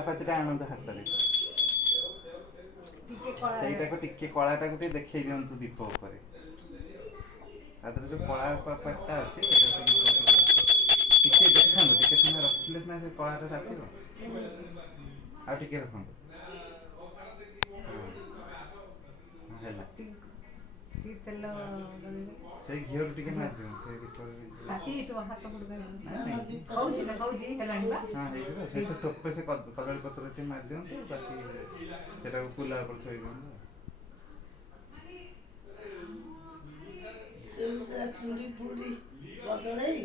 କଳା ପାତିଟା ଆଣନ୍ତୁ ହାତରେ, ସେଇଟାକୁ ଟିକେ କଳାଟାକୁ ଟିକେ ଦେଖେଇ ଦିଅନ୍ତୁ ଦୀପ ଉପରେ। ତା ଦେହରେ ଯୋଉ କଳା ପାଟଟା ଅଛି ଟିକେ ଦେଖାନ୍ତୁ, ଟିକେ ସମୟ ରଖିଲେ ସିନା ସେ କଳାଟା ତାତିବ। ଆଉ ଟିକେ ରଖନ୍ତୁ। ହେଲା, ସେଇ ଘିଅରୁ ଟିକେ ମାରିଦିଅନ୍ତୁ ସେଇ ଦୀପରେ। ହଁ ହେଇଛି ତ, ସେଇଠୁ ଟୋପେ ସେ କଦଳୀ ପତ୍ର ଟିକେ ମାରିଦିଅନ୍ତୁ, ବାକି ସେଟାକୁ କୁଲା ଉପରେ ଥୋଇ ଦିଅନ୍ତୁ। ଚୁଡ଼ି ଫୁଡ଼ି ବଦଳେଇ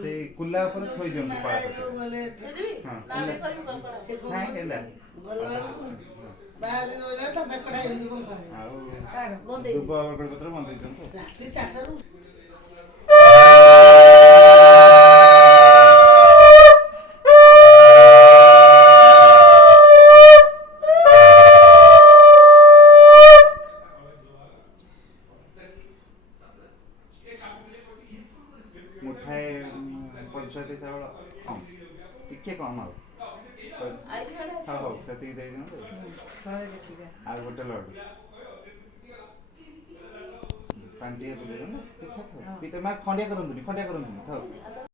ସେଇ କୁଲା ଉପରେ ଥୋଇ ଦିଅନ୍ତୁ କଳା ପତ୍ର। ହଁ ହେଲା, ଆଉ ଦୁବ ବରକୋଳି ପତ୍ର ବନ୍ଦେଇ ଦିଅନ୍ତୁ। ରାତି 4ଟାରୁ ମୁଠାଏ ପଞ୍ଚୁଆତି ଚାଉଳ କମ୍, ଟିକେ କମ୍ ଆଉ। ହଉ ସେତିକି ଦେଇଦିଅନ୍ତୁ। ଆଉ ଗୋଟେ ଲଡ଼ୁ ପାଣି ଟିକେ ପକେଇ ଦିଅନ୍ତୁ। ପିଠା ଥାଉ, ପିଠା ଖଣ୍ଡିଆ କରନ୍ତୁନି ଥାଉ।